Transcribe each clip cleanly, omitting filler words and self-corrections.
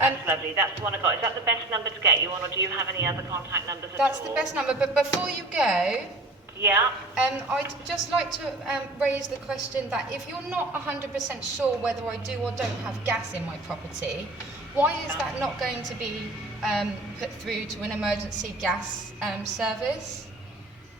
That's lovely. That's the one I got. Is that the best number to get you on, or do you have any other contact numbers at all? That's the best number, but before you go, yeah. I'd just like to raise the question that if you're not 100% sure whether I do or don't have gas in my property, why is that not going to be put through to an emergency gas service?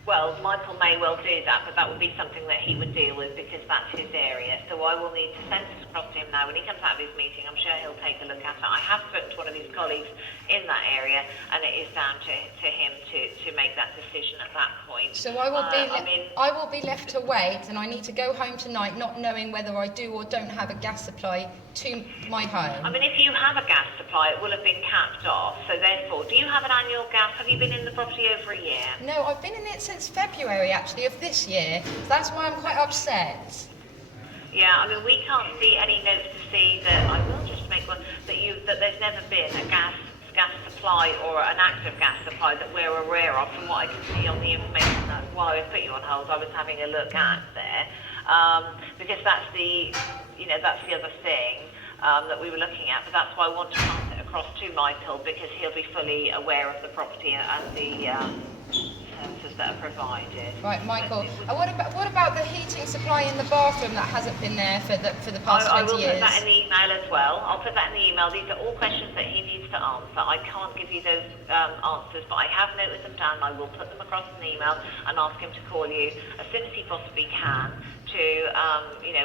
Well, Michael may well do that, but that would be something that he would deal with because that's his area. So I will need to send this across to him now. When he comes out of his meeting, I'm sure he'll take a look at it. I have spoken to one of his colleagues in that area, and it is down to him to make that decision at that point. So I will be left to wait, and I need to go home tonight not knowing whether I do or don't have a gas supply to my home. I mean, if you have a gas supply, it will have been capped off. So therefore, do you have an annual gas? Have you been in the property over a year? No, I've been in it since February, actually, of this year. So that's why I'm quite upset. Yeah, I mean, we can't see any notes to see that, I will just make one, that there's never been a gas supply or an active gas supply that we're aware of. From what I can see on the information, that's why I put you on hold. I was having a look at there. Because that's the other thing that we were looking at, but that's why I want to pass it across to Michael, because he'll be fully aware of the property and the services that are provided. Right, Michael. What about the heating supply in the bathroom that hasn't been there for the past 20 years? I will put that in the email as well. I'll put that in the email. These are all questions that he needs to answer. I can't give you those answers, but I have noted them down. I will put them across in the email and ask him to call you as soon as he possibly can to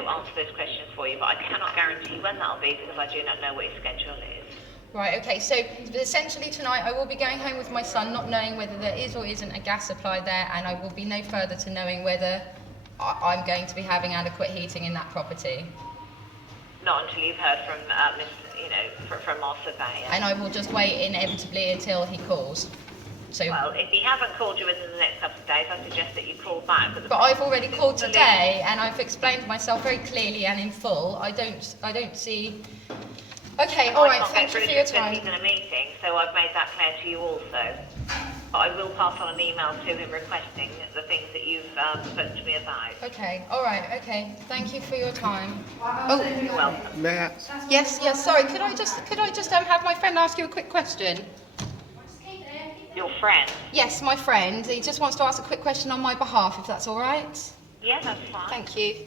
answer those questions for you. But I cannot guarantee when that'll be because I do not know what his schedule is. Right, okay, so essentially tonight I will be going home with my son not knowing whether there is or isn't a gas supply there, and I will be no further to knowing whether I'm going to be having adequate heating in that property. Not until you've heard from our surveyor. And I will just wait inevitably until he calls. So, well, if he hasn't called you within the next couple of days, I suggest that you call back. But I've already called today, and I've explained myself very clearly and in full. I don't see. Okay, all right. Thank you for your time. He's in a meeting, so I've made that clear to you also. But I will pass on an email to him requesting the things that you've spoken to me about. Okay, all right. Okay, thank you for your time. Oh, you're welcome. May I ask? Yes. Sorry. Could I just have my friend ask you a quick question? Your friend? Yes, my friend. He just wants to ask a quick question on my behalf, if that's all right. Yeah, that's fine. Thank you.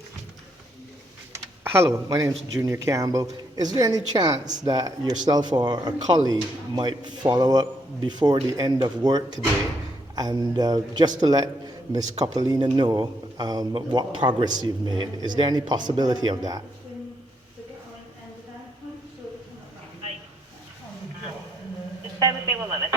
Hello, my name is Junior Campbell. Is there any chance that yourself or a colleague might follow up before the end of work today and just to let Ms. Coppolina know what progress you've made? Is there any possibility of that? Just bear with me one moment.